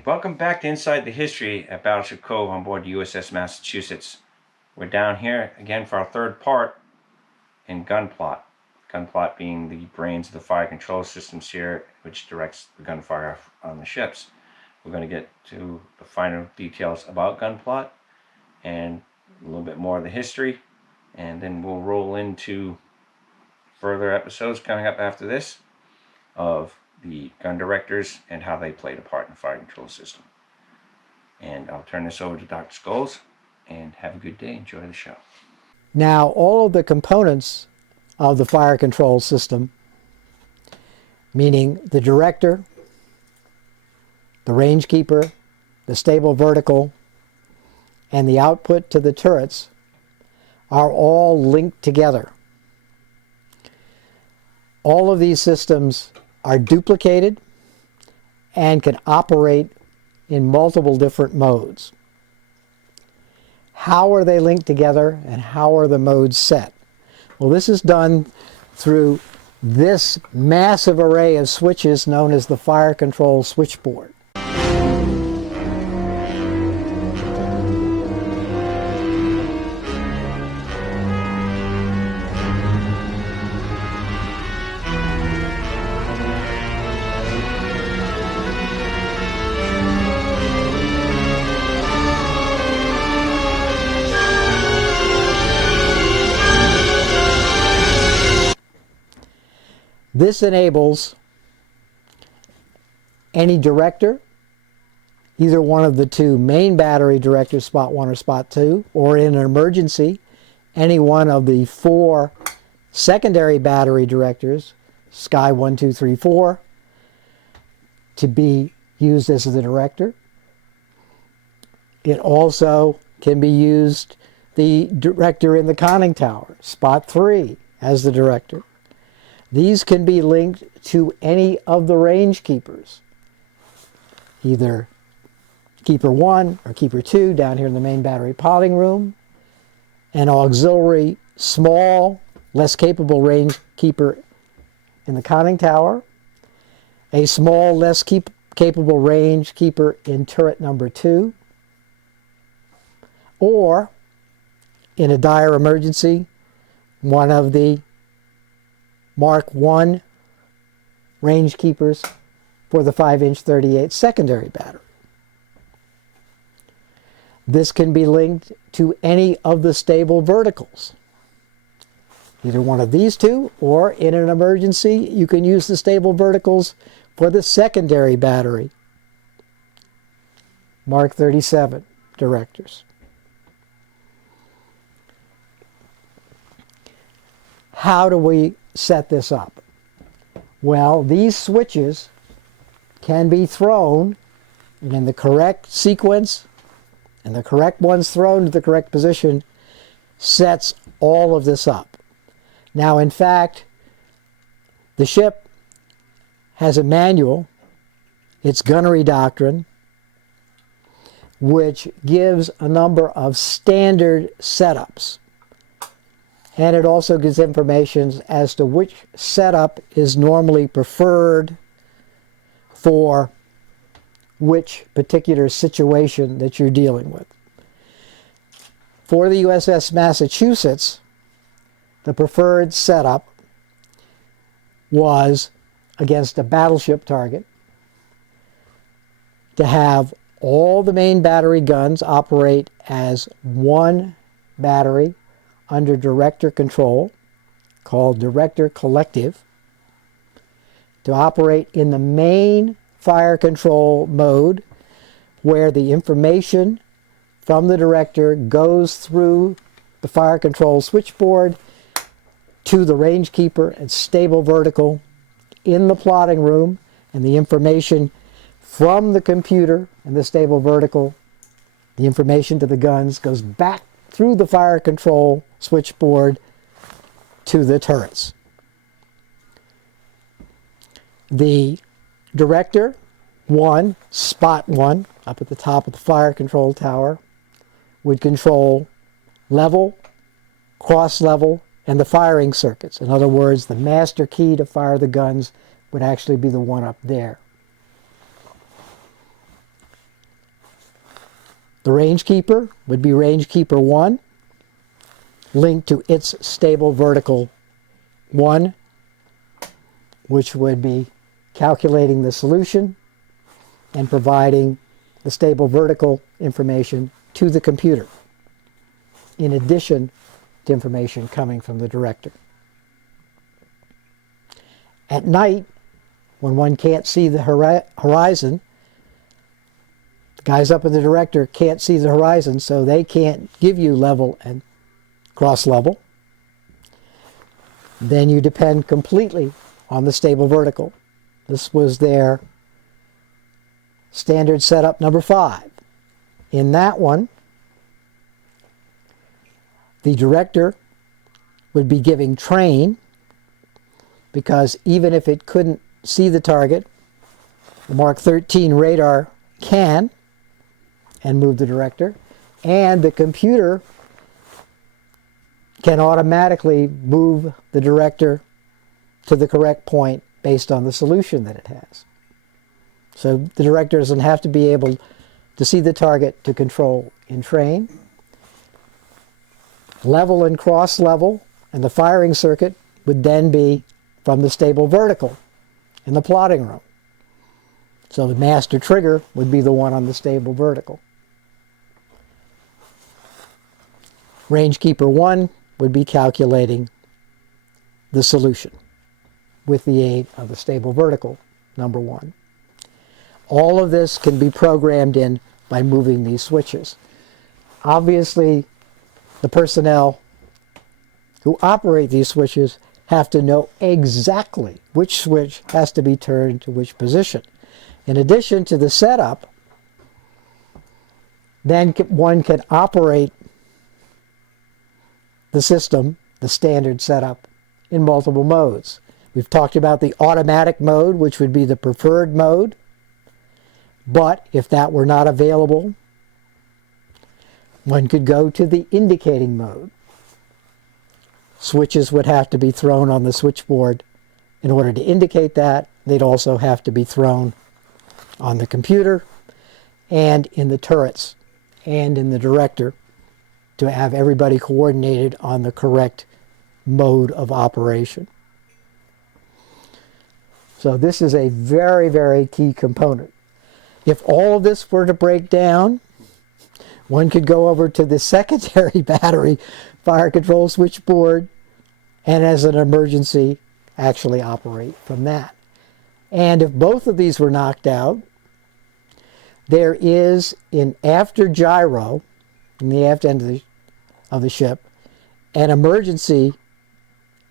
Hi, welcome back to Inside the History at Battleship Cove on board the USS Massachusetts. We're down here again for our third part in gunplot. Gunplot being the brains of the fire control systems here, which directs the gunfire on the ships. We're going to get to the finer details about gunplot and a little bit more of the history, and then we'll roll into further episodes coming up after this of the gun directors and how they played a part in the fire control system. And I'll turn this over to Dr. Scholes, and have a good day. Enjoy the show. Now, all of the components of the fire control system, meaning the director, the range keeper, the stable vertical, and the output to the turrets, are all linked together. All of these systems are duplicated and can operate in multiple different modes. How are they linked together and how are the modes set? Well, this is done through this massive array of switches known as the fire control switchboard. This enables any director, either one of the two main battery directors, spot 1 or spot 2, or in an emergency, any one of the 4 secondary battery directors, Sky 1, 2, 3, 4, to be used as the director. It also can be used, the director in the conning tower, spot 3, as the director. These can be linked to any of the range keepers, either Keeper 1 or Keeper 2 down here in the main battery potting room, an auxiliary small, less capable range keeper in the conning tower, a small, less capable range keeper in turret number 2, or, in a dire emergency, one of the Mark 1 range keepers for the 5-inch 38 secondary battery. This can be linked to any of the stable verticals. Either one of these two, or in an emergency, you can use the stable verticals for the secondary battery. Mark 37 directors. How do we set this up? Well, these switches can be thrown, and in the correct sequence, and the correct ones thrown to the correct position, sets all of this up. Now, in fact, the ship has a manual, its gunnery doctrine, which gives a number of standard setups. And it also gives information as to which setup is normally preferred for which particular situation that you're dealing with. For the USS Massachusetts, the preferred setup was against a battleship target to have all the main battery guns operate as one battery under director control, called director collective, to operate in the main fire control mode, where the information from the director goes through the fire control switchboard to the range keeper and stable vertical in the plotting room, and the information from the computer and the stable vertical, the information to the guns, goes back through the fire control switchboard to the turrets. The director 1, spot 1, up at the top of the fire control tower, would control level, cross level, and the firing circuits. In other words, the master key to fire the guns would actually be the one up there. The rangekeeper would be rangekeeper 1, linked to its stable vertical 1, which would be calculating the solution and providing the stable vertical information to the computer, in addition to information coming from the director. At night, when one can't see the horizon, the guys up in the director can't see the horizon, so they can't give you level and cross level. Then you depend completely on the stable vertical. This was their standard setup number 5. In that one, the director would be giving train, because even if it couldn't see the target, the Mark 13 radar can and move the director, and the computer can automatically move the director to the correct point based on the solution that it has. So the director doesn't have to be able to see the target to control in train. Level and cross level and the firing circuit would then be from the stable vertical in the plotting room. So the master trigger would be the one on the stable vertical. Rangekeeper 1 would be calculating the solution with the aid of the stable vertical, number 1. All of this can be programmed in by moving these switches. Obviously, the personnel who operate these switches have to know exactly which switch has to be turned to which position. In addition to the setup, then one can operate the system, the standard setup, in multiple modes. We've talked about the automatic mode, which would be the preferred mode. But if that were not available, one could go to the indicating mode. Switches would have to be thrown on the switchboard in order to indicate that. They'd also have to be thrown on the computer and in the turrets and in the director to have everybody coordinated on the correct mode of operation. So this is a very, very key component. If all of this were to break down, one could go over to the secondary battery fire control switchboard and as an emergency actually operate from that. And if both of these were knocked out, there is in after gyro, in the aft end of the ship, an emergency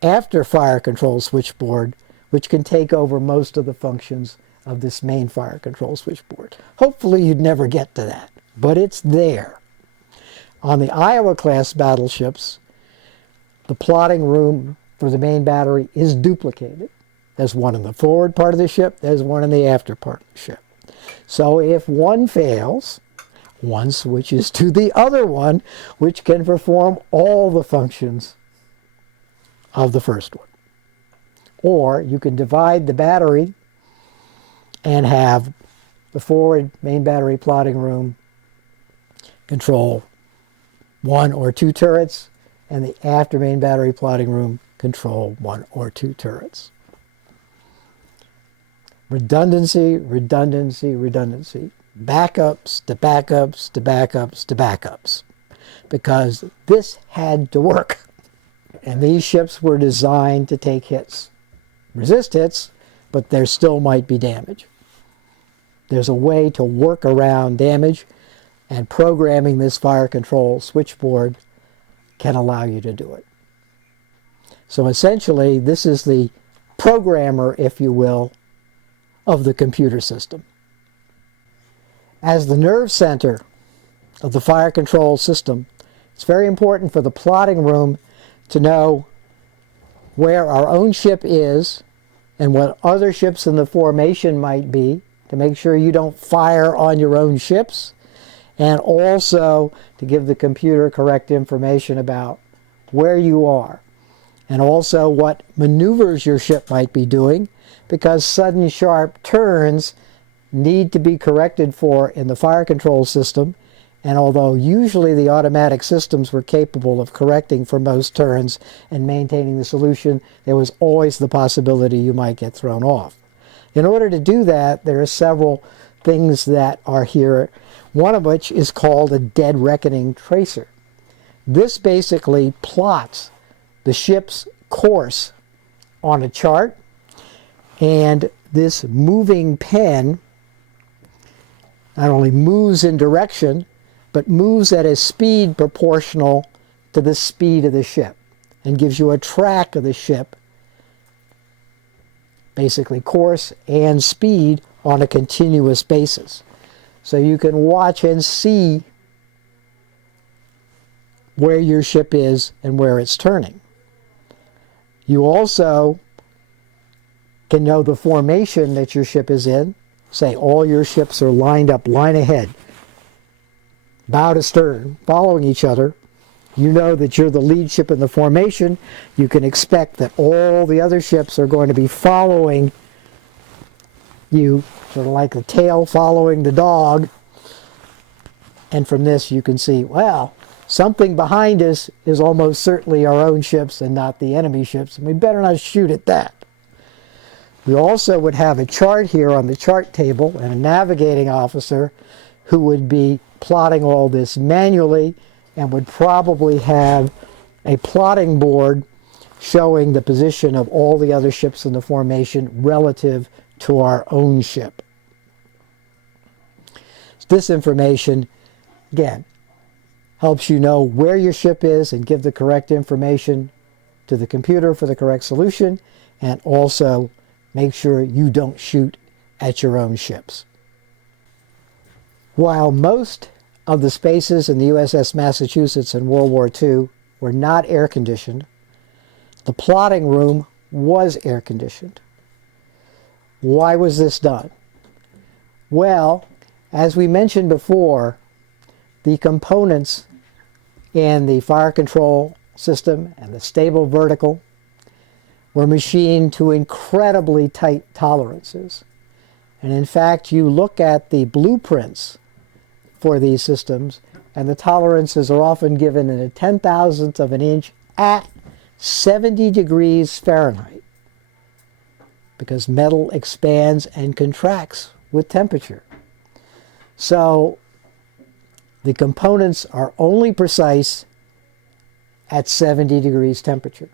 after fire control switchboard, which can take over most of the functions of this main fire control switchboard. Hopefully you'd never get to that, but it's there. On the Iowa-class battleships, the plotting room for the main battery is duplicated. There's one in the forward part of the ship, there's one in the after part of the ship. So if one fails, one switches to the other one, which can perform all the functions of the first one. Or you can divide the battery and have the forward main battery plotting room control 1 or 2 turrets, and the after main battery plotting room control 1 or 2 turrets. Redundancy, redundancy, redundancy. Backups to backups to backups to backups. Because this had to work. And these ships were designed to take hits. Resist hits, but there still might be damage. There's a way to work around damage, and programming this fire control switchboard can allow you to do it. So essentially, this is the programmer, if you will, of the computer system. As the nerve center of the fire control system, it's very important for the plotting room to know where our own ship is and what other ships in the formation might be, to make sure you don't fire on your own ships, and also to give the computer correct information about where you are, and also what maneuvers your ship might be doing, because sudden sharp turns need to be corrected for in the fire control system And although usually the automatic systems were capable of correcting for most turns and maintaining the solution, there was always the possibility you might get thrown off. In order to do that, there are several things that are here, one of which is called a dead reckoning tracer. This basically plots the ship's course on a chart, and this moving pen not only moves in direction, but moves at a speed proportional to the speed of the ship and gives you a track of the ship, basically course and speed on a continuous basis. So you can watch and see where your ship is and where it's turning. You also can know the formation that your ship is in. Say all your ships are lined up, line ahead, bow to stern, following each other. You know that you're the lead ship in the formation. You can expect that all the other ships are going to be following you, sort of like the tail following the dog. And from this you can see, well, something behind us is almost certainly our own ships and not the enemy ships, and we better not shoot at that. We also would have a chart here on the chart table and a navigating officer who would be plotting all this manually and would probably have a plotting board showing the position of all the other ships in the formation relative to our own ship. This information, again, helps you know where your ship is and give the correct information to the computer for the correct solution, and also make sure you don't shoot at your own ships. While most of the spaces in the USS Massachusetts in World War II were not air-conditioned, the plotting room was air-conditioned. Why was this done? Well, as we mentioned before, the components in the fire control system and the stable vertical were machined to incredibly tight tolerances. And in fact, you look at the blueprints for these systems, and the tolerances are often given in a 10,000th of an inch at 70 degrees Fahrenheit, because metal expands and contracts with temperature. So the components are only precise at 70 degrees temperature.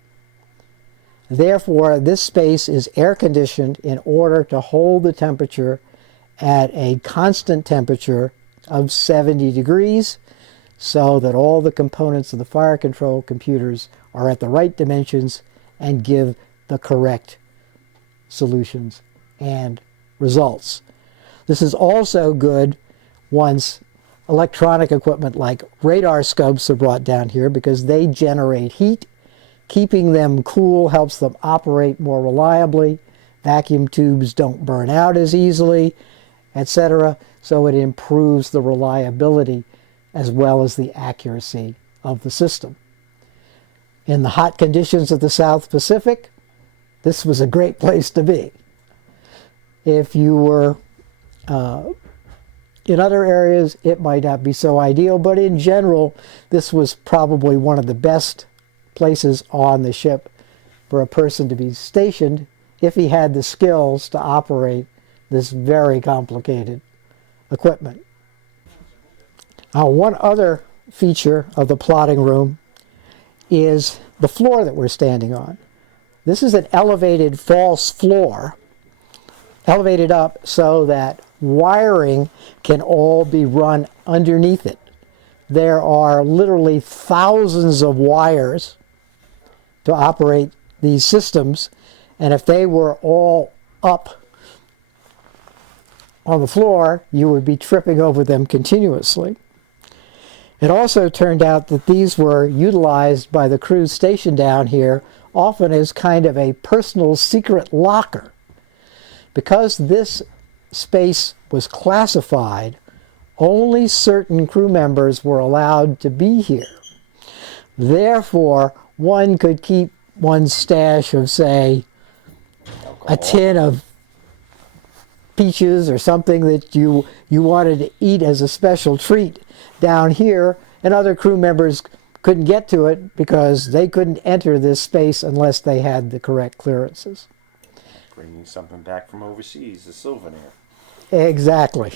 Therefore, this space is air-conditioned in order to hold the temperature at a constant temperature of 70 degrees so that all the components of the fire control computers are at the right dimensions and give the correct solutions and results. This is also good once electronic equipment like radar scopes are brought down here, because they generate heat. Keeping them cool helps them operate more reliably. Vacuum tubes don't burn out as easily, etc. So it improves the reliability as well as the accuracy of the system. In the hot conditions of the South Pacific, this was a great place to be. If you were in other areas, it might not be so ideal, but in general, this was probably one of the best places on the ship for a person to be stationed if he had the skills to operate this very complicated equipment. Now, one other feature of the plotting room is the floor that we're standing on. This is an elevated false floor, elevated up so that wiring can all be run underneath it. There are literally thousands of wires to operate these systems, and if they were all up on the floor, you would be tripping over them continuously. It also turned out that these were utilized by the crews stationed down here often as kind of a personal secret locker. Because this space was classified, only certain crew members were allowed to be here. Therefore, one could keep one's stash of, say, a tin of peaches or something that you wanted to eat as a special treat down here, and other crew members couldn't get to it because they couldn't enter this space unless they had the correct clearances. Bringing something back from overseas, a souvenir. Exactly.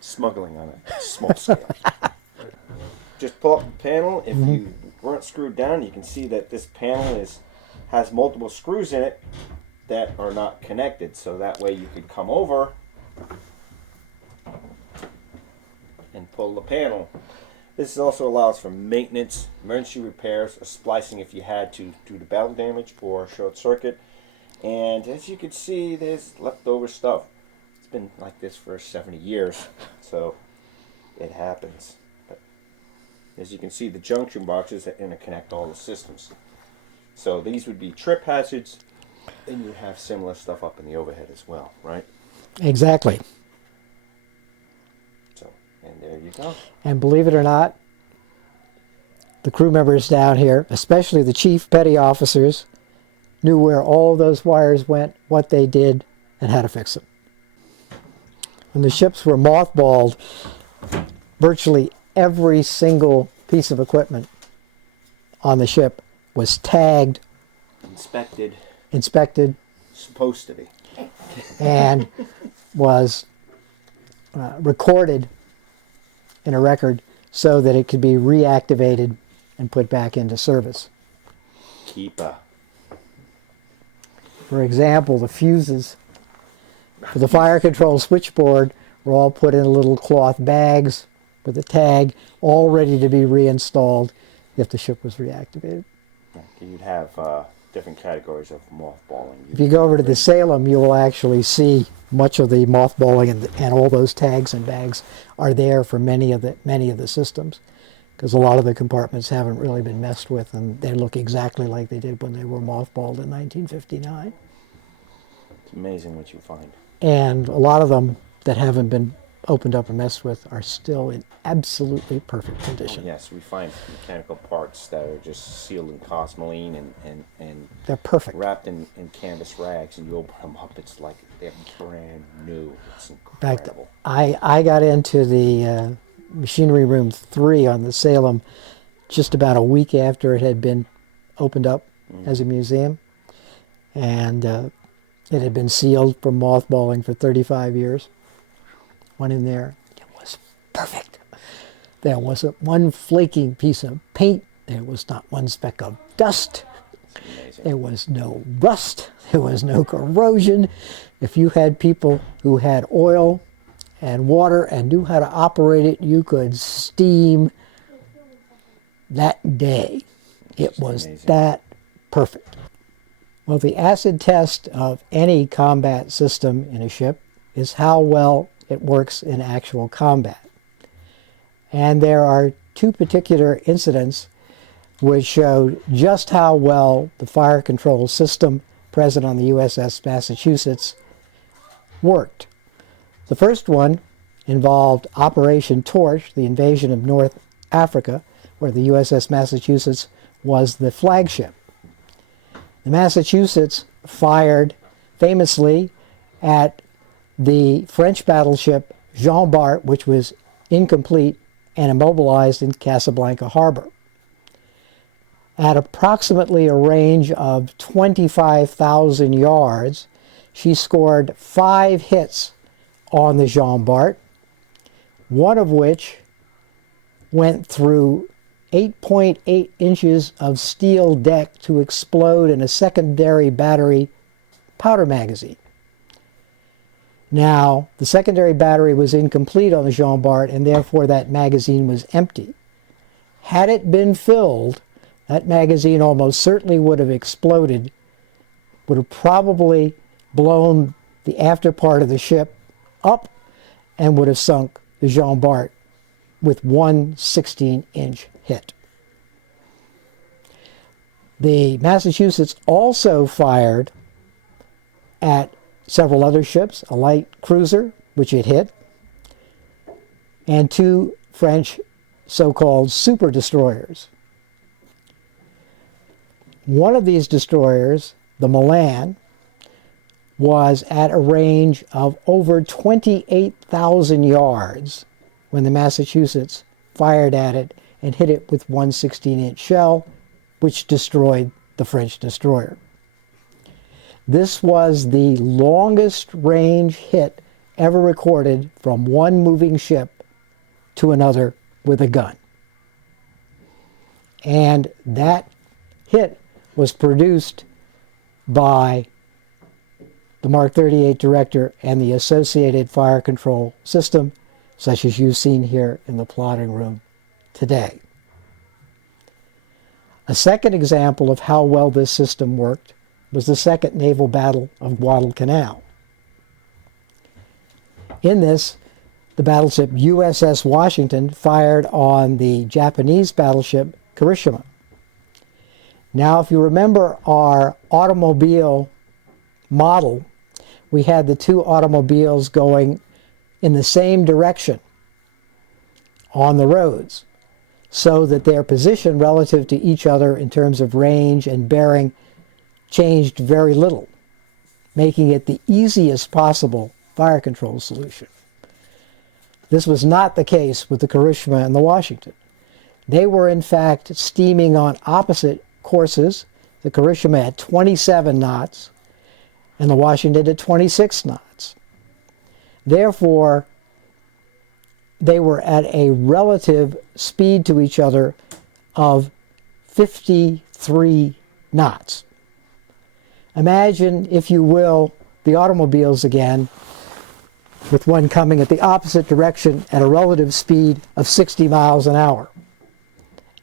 Smuggling on a small scale. Just pull up the panel. If you weren't screwed down, you can see that this panel has multiple screws in it that are not connected. So that way you could come over and pull the panel. This also allows for maintenance, emergency repairs, or splicing if you had to due to battle damage or short circuit. And as you can see, there's leftover stuff. It's been like this for 70 years, so it happens. But as you can see, the junction boxes that interconnect all the systems. So these would be trip hazards, and you have similar stuff up in the overhead as well, right? Exactly. So, and there you go. And believe it or not, the crew members down here, especially the chief petty officers, knew where all those wires went, what they did, and how to fix them. When the ships were mothballed, virtually every single piece of equipment on the ship was tagged, inspected, Supposed to be. and was recorded in a record so that it could be reactivated and put back into service. Keeper. For example, the fuses for the fire control switchboard were all put in little cloth bags with a tag, all ready to be reinstalled if the ship was reactivated. You'd have different categories of mothballing. If you go over to the Salem, you will actually see much of the mothballing, and all those tags and bags are there for many of the systems, because a lot of the compartments haven't really been messed with, and they look exactly like they did when they were mothballed in 1959. It's amazing what you find. And a lot of them that haven't been opened up and messed with are still in absolutely perfect condition. Oh, yes, we find mechanical parts that are just sealed in cosmoline and They're perfect. wrapped in canvas rags, and you open them up, it's like they're brand new. It's In fact, incredible. I got into the machinery room 3 on the Salem just about a week after it had been opened up as a museum, and it had been sealed from mothballing for 35 years. Went in there, it was perfect. There wasn't one flaking piece of paint. There was not one speck of dust. Amazing. There was no rust. There was no corrosion. If you had people who had oil and water and knew how to operate it, you could steam that day. It was amazing. that perfect. Well, the acid test of any combat system in a ship is how well it works in actual combat. And there are 2 particular incidents which showed just how well the fire control system present on the USS Massachusetts worked. The first one involved Operation Torch, the invasion of North Africa, where the USS Massachusetts was the flagship. The Massachusetts fired famously at the French battleship Jean Bart, which was incomplete and immobilized in Casablanca Harbor. At approximately a range of 25,000 yards, she scored 5 hits on the Jean Bart, one of which went through 8.8 inches of steel deck to explode in a secondary battery powder magazine. Now, the secondary battery was incomplete on the Jean Bart, and therefore that magazine was empty. Had it been filled, that magazine almost certainly would have exploded, would have probably blown the after part of the ship up, and would have sunk the Jean Bart with one 16-inch hit. The Massachusetts also fired at several other ships, a light cruiser, which it hit, and 2 French so-called super destroyers. One of these destroyers, the Milan, was at a range of over 28,000 yards when the Massachusetts fired at it and hit it with one 16-inch shell, which destroyed the French destroyer. This was the longest range hit ever recorded from one moving ship to another with a gun. And that hit was produced by the Mark 38 director and the associated fire control system, such as you've seen here in the plotting room today. A second example of how well this system worked was the Second Naval Battle of Guadalcanal. In this, the battleship USS Washington fired on the Japanese battleship Kirishima. Now, if you remember our automobile model, we had the two automobiles going in the same direction on the roads, so that their position relative to each other in terms of range and bearing changed very little, making it the easiest possible fire control solution. This was not the case with the Kirishima and the Washington. They were in fact steaming on opposite courses. The Kirishima at 27 knots and the Washington at 26 knots. Therefore, they were at a relative speed to each other of 53 knots. Imagine, if you will, the automobiles again, with one coming at the opposite direction at a relative speed of 60 miles an hour.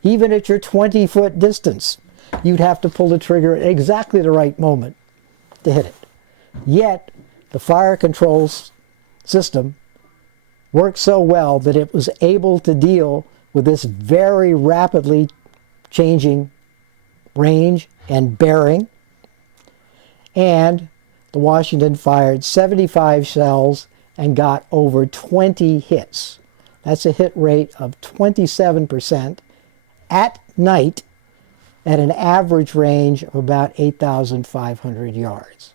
Even at your 20-foot distance, you'd have to pull the trigger at exactly the right moment to hit it. Yet, the fire control system worked so well that it was able to deal with this very rapidly changing range and bearing. And the Washington fired 75 shells and got over 20 hits. That's a hit rate of 27% at night at an average range of about 8,500 yards.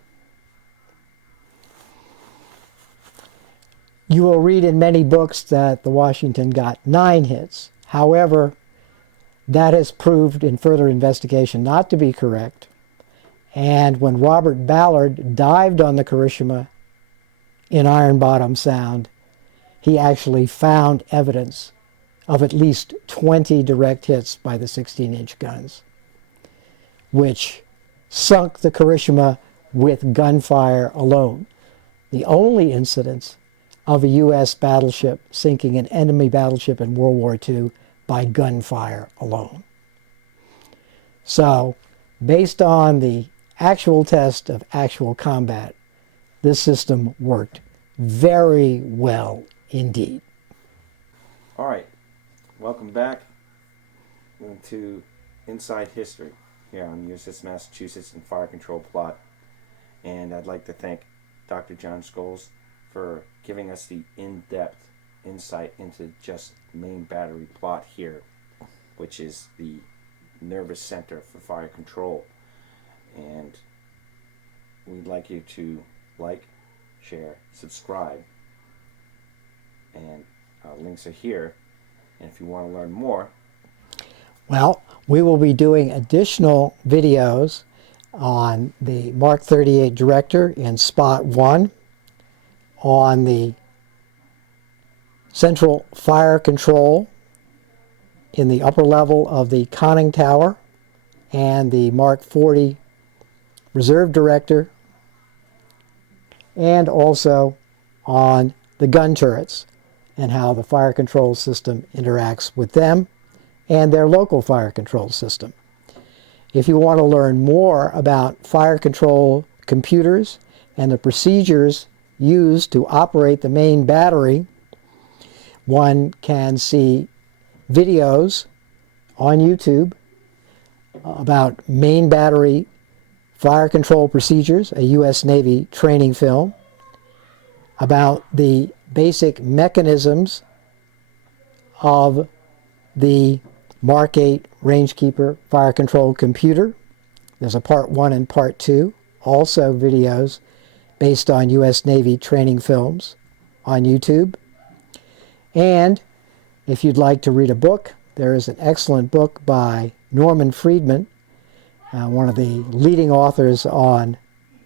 You will read in many books that the Washington got 9 hits. However, that has proved in further investigation not to be correct. And when Robert Ballard dived on the Kirishima in Iron Bottom Sound, he actually found evidence of at least 20 direct hits by the 16-inch guns, which sunk the Kirishima with gunfire alone. The only incidents of a U.S. battleship sinking an enemy battleship in World War II by gunfire alone. So, based on the actual test of actual combat, this system worked very well indeed. All right, welcome back to Inside History here on USS Massachusetts and Fire Control Plot. And I'd like to thank Dr. John Scholes for giving us the in-depth insight into just main battery plot here, which is the nervous center for fire control. And we'd like you to like, share, subscribe, and links are here. And if you want to learn more, well, we will be doing additional videos on the Mark 38 Director in Spot 1, on the central fire control in the upper level of the conning tower, and the Mark 40 Reserve Director, and also on the gun turrets and how the fire control system interacts with them and their local fire control system. If you want to learn more about fire control computers and the procedures used to operate the main battery, one can see videos on YouTube about main battery fire control procedures, a U.S. Navy training film, about the basic mechanisms of the Mark 8 Rangekeeper fire control computer. There's a part 1 and part 2, also videos based on U.S. Navy training films on YouTube. And if you'd like to read a book, there is an excellent book by Norman Friedman, one of the leading authors on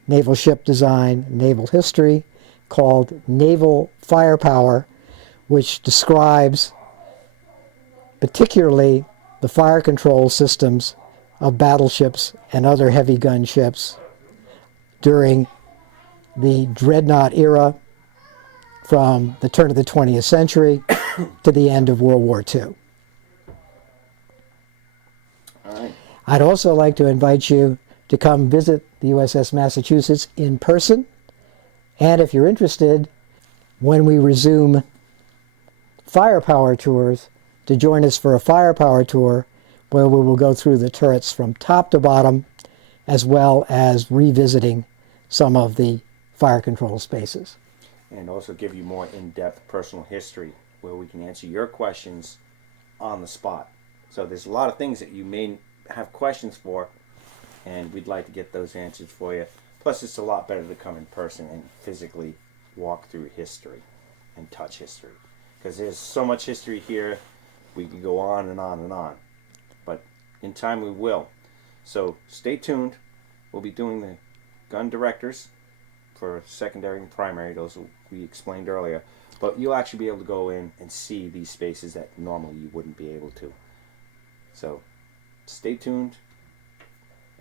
naval ship design, naval history, called Naval Firepower, which describes particularly the fire control systems of battleships and other heavy gun ships during the dreadnought era from the turn of the 20th century to the end of World War II. All right. I'd also like to invite you to come visit the USS Massachusetts in person, and if you're interested, when we resume firepower tours, to join us for a firepower tour where we will go through the turrets from top to bottom, as well as revisiting some of the fire control spaces. And also give you more in-depth personal history where we can answer your questions on the spot. So there's a lot of things that you may have questions for, and we'd like to get those answers for you. Plus, it's a lot better to come in person and physically walk through history and touch history, because there's so much history here. We could go on and on and on, but in time we will. So stay tuned. We'll be doing the gun directors for secondary and primary, those we explained earlier, but you'll actually be able to go in and see these spaces that normally you wouldn't be able to. So stay tuned,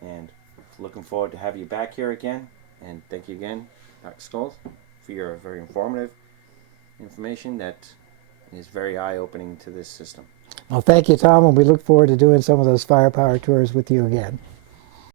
and looking forward to have you back here again. And thank you again, Dr. Scholes, for your very informative information that is very eye-opening to this system. Well, thank you, Tom, and we look forward to doing some of those firepower tours with you again.